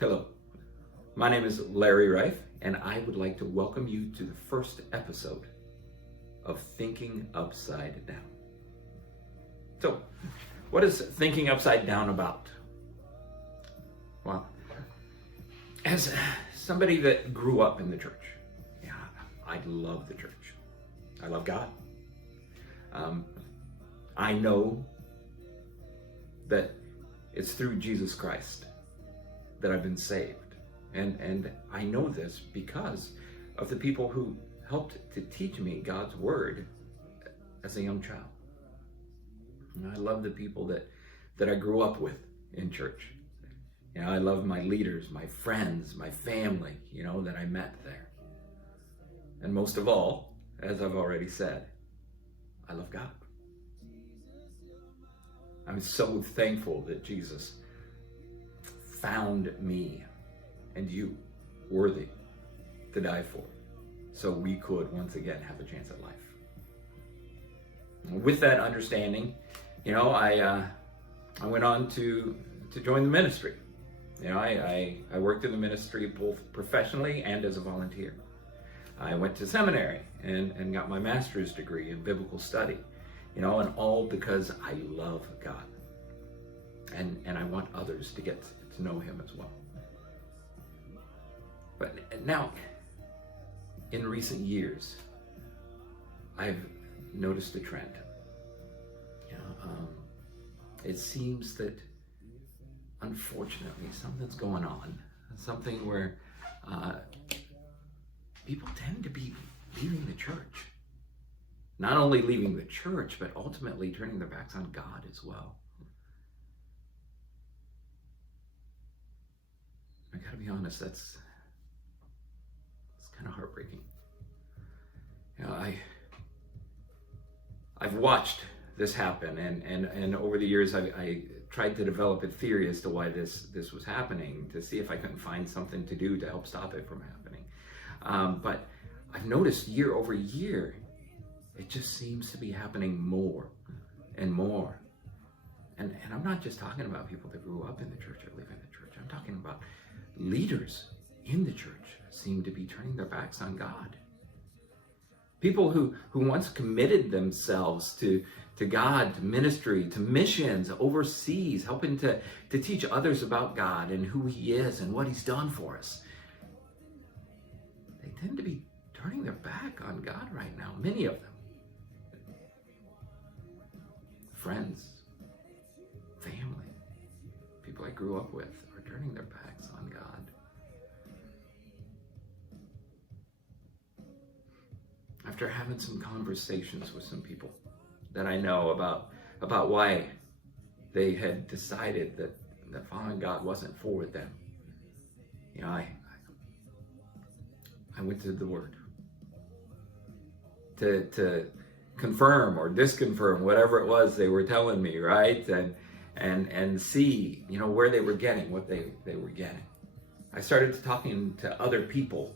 Hello, my name is Larry Reif, and I would like to welcome you to the first episode of Thinking Upside Down. So, what is Thinking Upside Down about? Well, as somebody that grew up in the church, I love the church. I love God. I know that it's through Jesus Christ that I've been saved. And I know this because of the people who helped to teach me God's word as a young child. And I love the people that I grew up with in church. I love my leaders, my friends, my family, that I met there. And most of all, as I've already said, I love God. I'm so thankful that Jesus found me and you worthy to die for, so we could once again have a chance at life. With that understanding, I went on to join the ministry. I worked in the ministry both professionally and as a volunteer. I went to seminary and got my master's degree in biblical study, and all because I love God. And I want others to get to know him as well. But now, in recent years, I've noticed a trend. It seems that, unfortunately, something's going on. Something where people tend to be leaving the church. Not only leaving the church, but ultimately turning their backs on God as well. I gotta be honest, it's kind of heartbreaking. I've watched this happen, and over the years I tried to develop a theory as to why this was happening, to see if I couldn't find something to do to help stop it from happening. But I've noticed year over year, it just seems to be happening more and more. And I'm not just talking about people that grew up in the church or live in the church. I'm talking about leaders in the church seem to be turning their backs on God. People who once committed themselves to God, to ministry, to missions overseas, helping to teach others about God and who he is and what he's done for us. They tend to be turning their back on God right now, many of them. Friends, family, people I grew up with are turning their backs on God. After having some conversations with some people that I know about why they had decided that following God wasn't for them, I went to the Word to confirm or disconfirm whatever it was they were telling me, right? And see, where they were getting what they were getting. I started talking to other people,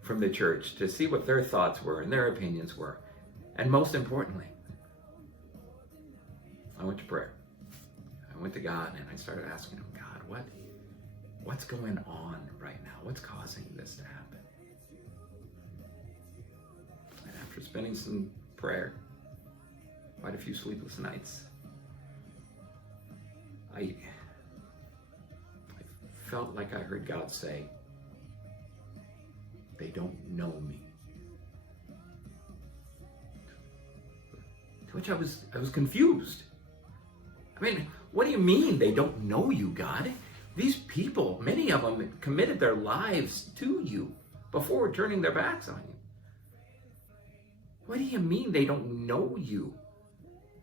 from the church to see what their thoughts were and their opinions were. And most importantly, I went to prayer. I went to God and I started asking him, God, what's going on right now? What's causing this to happen? And after spending some prayer, quite a few sleepless nights, I felt like I heard God say, they don't know me. To which I was confused. I mean, what do you mean they don't know you, God? These people, many of them committed their lives to you before turning their backs on you. What do you mean they don't know you?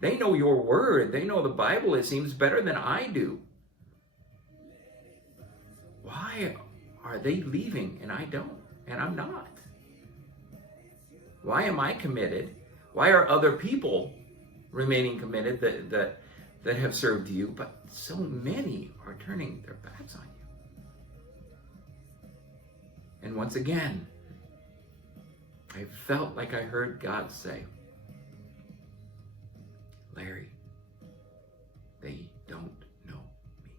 They know your word. They know the Bible, it seems, better than I do. Why are they leaving and I don't? And I'm not. Why am I committed? Why are other people remaining committed that have served you, but so many are turning their backs on you? And once again, I felt like I heard God say, Larry, they don't know me.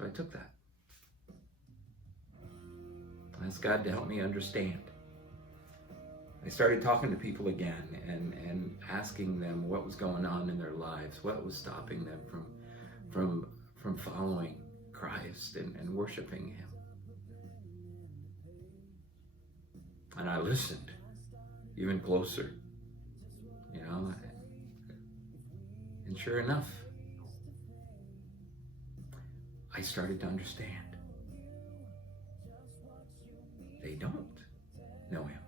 So I took that. I asked God to help me understand. I started talking to people again and asking them what was going on in their lives, what was stopping them from following Christ and worshiping Him. And I listened even closer, you know, and sure enough, I started to understand. They don't know Him.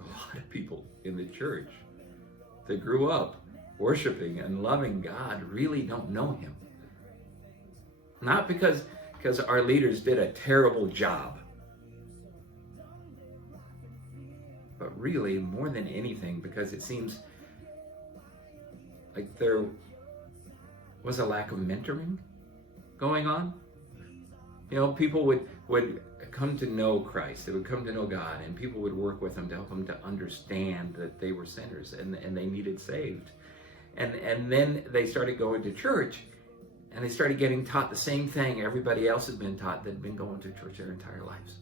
A lot of people in the church that grew up worshiping and loving God really don't know Him. Not because our leaders did a terrible job, but really more than anything because it seems like there was a lack of mentoring going on. You know, people would come to know Christ, they would come to know God, and people would work with them to help them to understand that they were sinners and they needed saved. And then they started going to church, and they started getting taught the same thing everybody else had been taught that had been going to church their entire lives.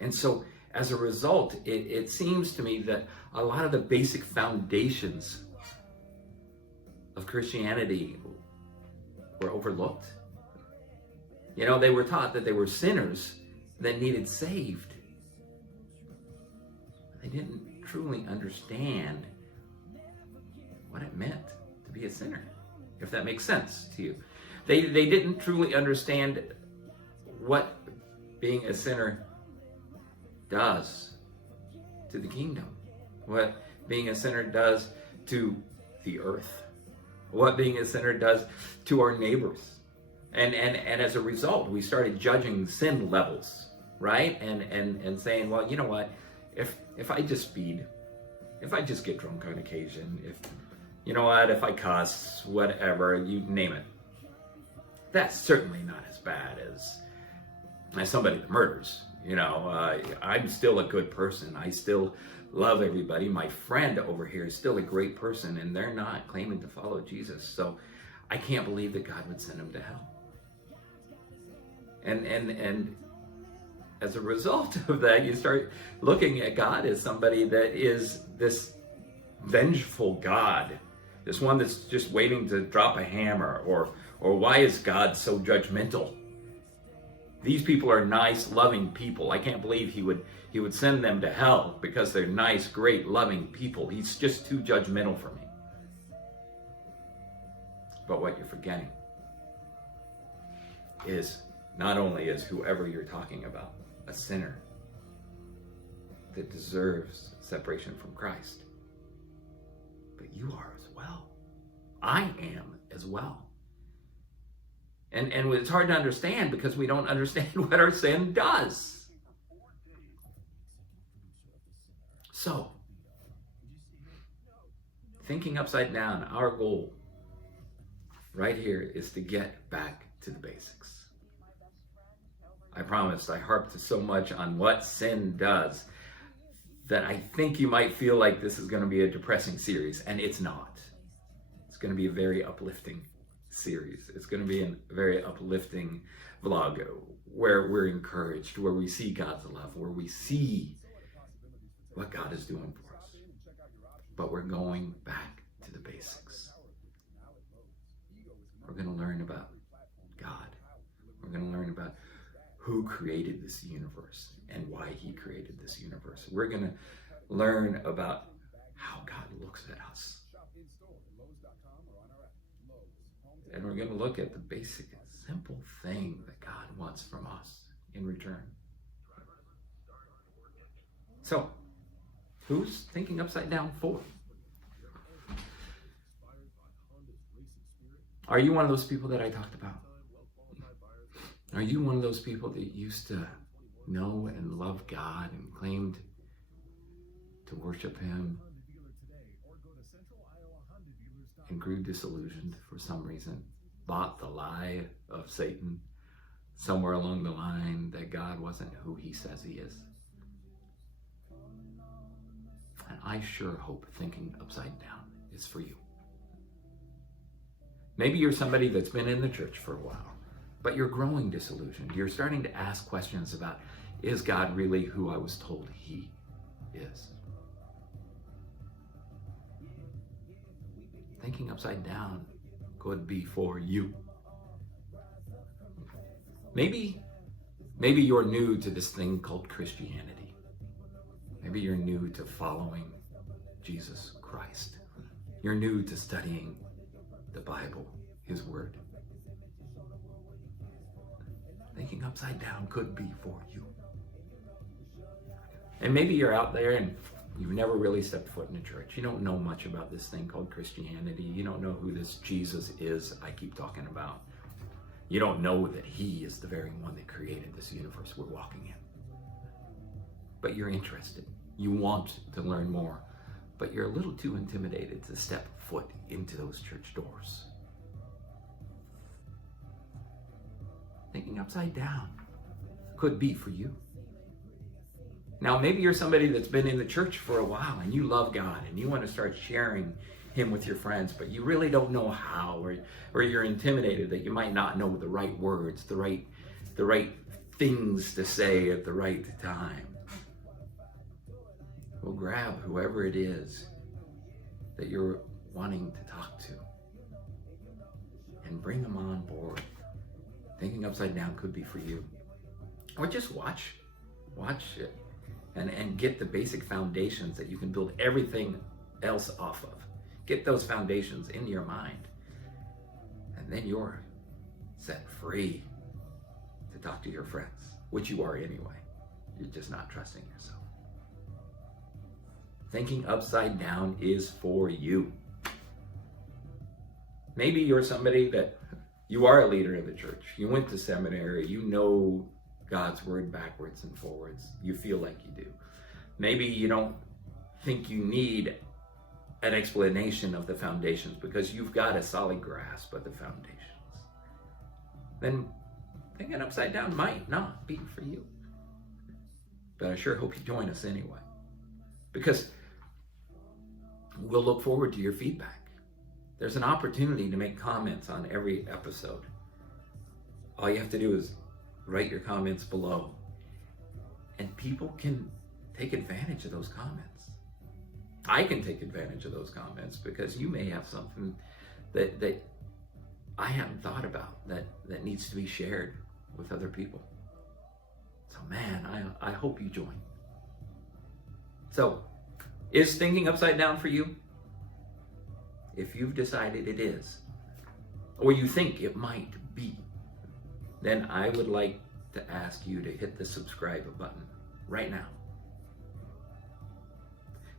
And so, as a result, it seems to me that a lot of the basic foundations of Christianity were overlooked. You know, they were taught that they were sinners that needed saved. But they didn't truly understand what it meant to be a sinner, if that makes sense to you. They didn't truly understand what being a sinner does to the kingdom, what being a sinner does to the earth, what being a sinner does to our neighbors. And as a result, we started judging sin levels, right? And saying, well, you know what, if I just speed, if I just get drunk on occasion, if, you know what, if I cuss, whatever, you name it, that's certainly not as bad as somebody that murders. You know, I'm still a good person. I still love everybody. My friend over here is still a great person, and they're not claiming to follow Jesus. So I can't believe that God would send them to hell. And as a result of that, you start looking at God as somebody that is this vengeful God, this one that's just waiting to drop a hammer, or why is God so judgmental? These people are nice, loving people. I can't believe he would send them to hell because they're nice, great, loving people. He's just too judgmental for me. But what you're forgetting is not only is whoever you're talking about a sinner that deserves separation from Christ, but you are as well. I am as well. And it's hard to understand because we don't understand what our sin does. So, thinking upside down, our goal right here is to get back to the basics. I promised I harped so much on what sin does that I think you might feel like this is going to be a depressing series, and it's not. It's going to be a very uplifting series. It's going to be a very uplifting vlog where we're encouraged, where we see God's love, where we see what God is doing for us. But we're going back to the basics. We're going to learn about God. We're going to learn about who created this universe and why He created this universe. We're going to learn about how God looks at us. And we're going to look at the basic, simple thing that God wants from us in return. So, who's thinking upside down for? Are you one of those people that I talked about? Are you one of those people that used to know and love God and claimed to worship Him and grew disillusioned for some reason, bought the lie of Satan somewhere along the line that God wasn't who He says He is? And I sure hope Thinking Upside Down is for you. Maybe you're somebody that's been in the church for a while, but you're growing disillusioned. You're starting to ask questions about, is God really who I was told he is? Thinking Upside Down could be for you. Maybe you're new to this thing called Christianity. Maybe you're new to following Jesus Christ. You're new to studying the Bible, his word. Thinking Upside Down could be for you. And maybe you're out there and you've never really stepped foot in a church. You don't know much about this thing called Christianity. You don't know who this Jesus is I keep talking about. You don't know that he is the very one that created this universe we're walking in. But you're interested. You want to learn more, but you're a little too intimidated to step foot into those church doors. Thinking Upside Down could be for you. Now, maybe you're somebody that's been in the church for a while and you love God and you want to start sharing him with your friends, but you really don't know how, or you're intimidated that you might not know the right words, the right things to say at the right time. Well, grab whoever it is that you're wanting to talk to and bring them on board. Thinking Upside Down could be for you. Or just watch it and get the basic foundations that you can build everything else off of. Get those foundations into your mind. And then you're set free to talk to your friends, which you are anyway. You're just not trusting yourself. Thinking Upside Down is for you. Maybe you're somebody that you are a leader in the church. You went to seminary. You know God's word backwards and forwards. You feel like you do. Maybe you don't think you need an explanation of the foundations because you've got a solid grasp of the foundations. Then Thinking Upside Down might not be for you. But I sure hope you join us anyway, because we'll look forward to your feedback. There's an opportunity to make comments on every episode. All you have to do is write your comments below, and people can take advantage of those comments. I can take advantage of those comments because you may have something that I haven't thought about that needs to be shared with other people. So man, I hope you join. So, is Thinking Upside Down for you? If you've decided it is, or you think it might be, then I would like to ask you to hit the subscribe button right now.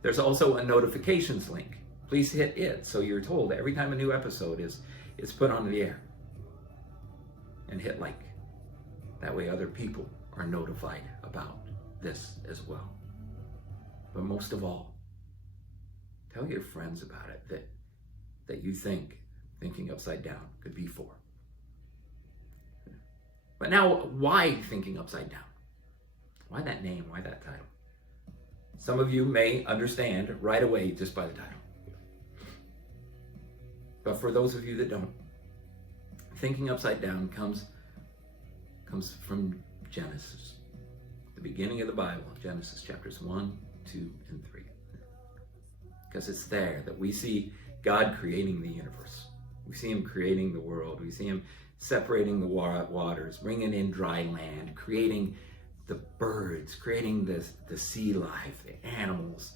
There's also a notifications link. Please hit it so you're told every time a new episode is put on the air. And hit like. That way other people are notified about this as well. But most of all, tell your friends about it that you think Thinking Upside Down could be for. But now, why Thinking Upside Down? Why that name? Why that title? Some of you may understand right away just by the title. But for those of you that don't, Thinking Upside Down comes from Genesis, the beginning of the Bible, Genesis chapters 1, 2, and 3. Because it's there that we see God creating the universe. We see him creating the world. We see him separating the waters, bringing in dry land, creating the birds, creating the sea life, the animals,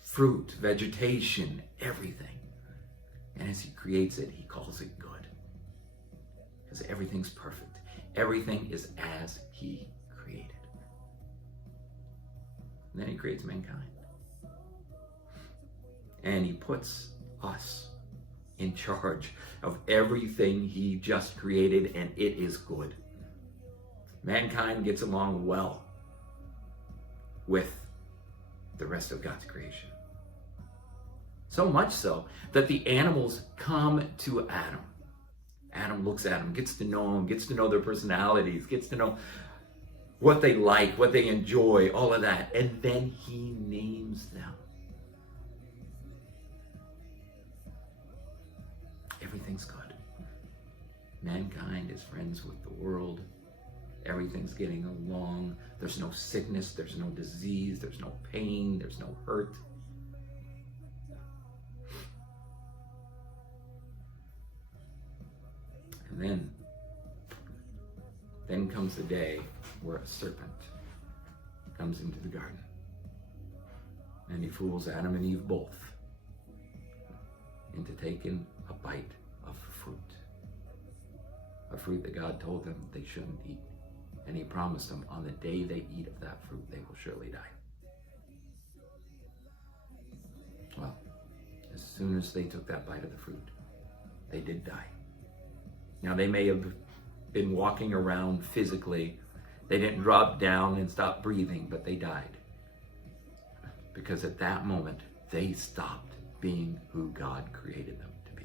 fruit, vegetation, everything. And as he creates it, he calls it good. Because everything's perfect. Everything is as he created. And then he creates mankind. And he puts us in charge of everything he just created, and it is good. Mankind gets along well with the rest of God's creation. So much so that the animals come to Adam. Adam looks at them, gets to know them, gets to know their personalities, gets to know what they like, what they enjoy, all of that. And then he names them. everything's good. Mankind is friends with the world. Everything's getting along. There's no sickness, there's no disease, there's no pain, there's no hurt. And then comes the day where a serpent comes into the garden. And he fools Adam and Eve both into taking a bite of fruit. A fruit that God told them they shouldn't eat. And he promised them, on the day they eat of that fruit, they will surely die. Well, as soon as they took that bite of the fruit, they did die. Now, they may have been walking around physically. They didn't drop down and stop breathing, but they died. Because at that moment, they stopped being who God created them to be.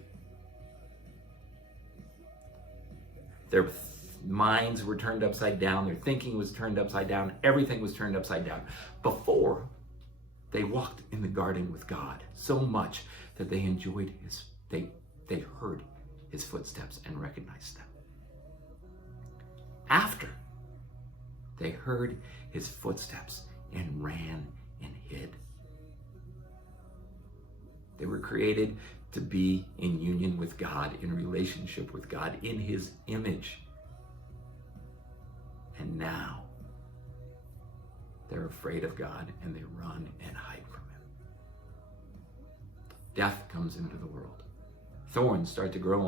Their minds were turned upside down. Their thinking was turned upside down. Everything was turned upside down. Before, they walked in the garden with God so much that they enjoyed they heard his footsteps and recognized them. After, they heard his footsteps and ran and hid. They were created to be in union with God, in relationship with God, in his image. And now, they're afraid of God and they run and hide from him. Death comes into the world. Thorns start to grow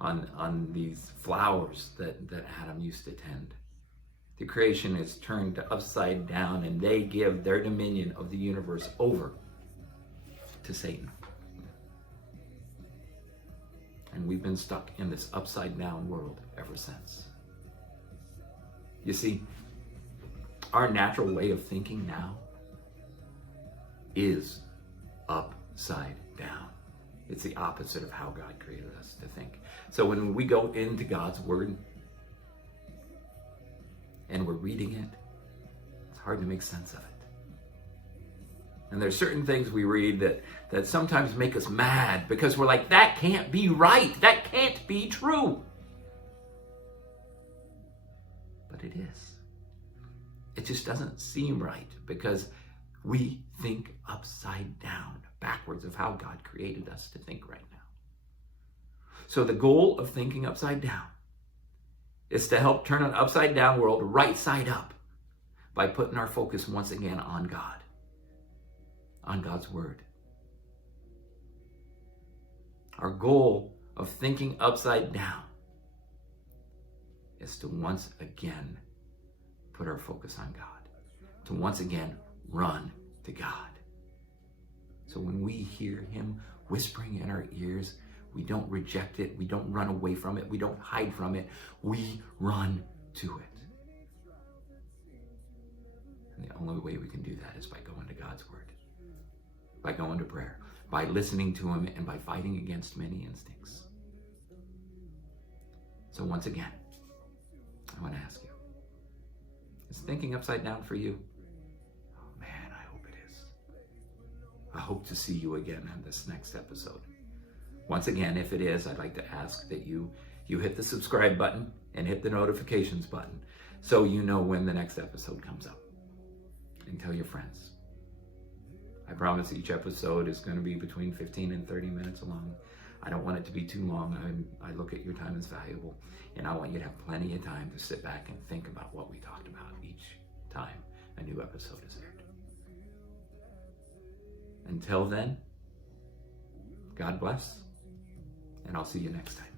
on these flowers that Adam used to tend. The creation is turned upside down and they give their dominion of the universe over to Satan. And we've been stuck in this upside down world ever since. You see, our natural way of thinking now is upside down. It's the opposite of how God created us to think. So when we go into God's word and we're reading it, it's hard to make sense of it. And there's certain things we read that sometimes make us mad because we're like, that can't be right. That can't be true. But it is. It just doesn't seem right because we think upside down, backwards of how God created us to think right now. So the goal of thinking upside down is to help turn an upside down world right side up by putting our focus once again on God, on God's word. Our goal of thinking upside down is to once again put our focus on God, to once again run to God. So when we hear him whispering in our ears, we don't reject it, we don't run away from it, we don't hide from it, we run to it. And the only way we can do that is by going to God's word, by going to prayer, by listening to him, and by fighting against many instincts. So once again, I want to ask you, is thinking upside down for you? Oh man, I hope it is. I hope to see you again on this next episode. Once again, if it is, I'd like to ask that you hit the subscribe button and hit the notifications button so you know when the next episode comes up. And tell your friends. I promise each episode is going to be between 15 and 30 minutes long. I don't want it to be too long. I look at your time as valuable, and I want you to have plenty of time to sit back and think about what we talked about each time a new episode is aired. Until then, God bless, and I'll see you next time.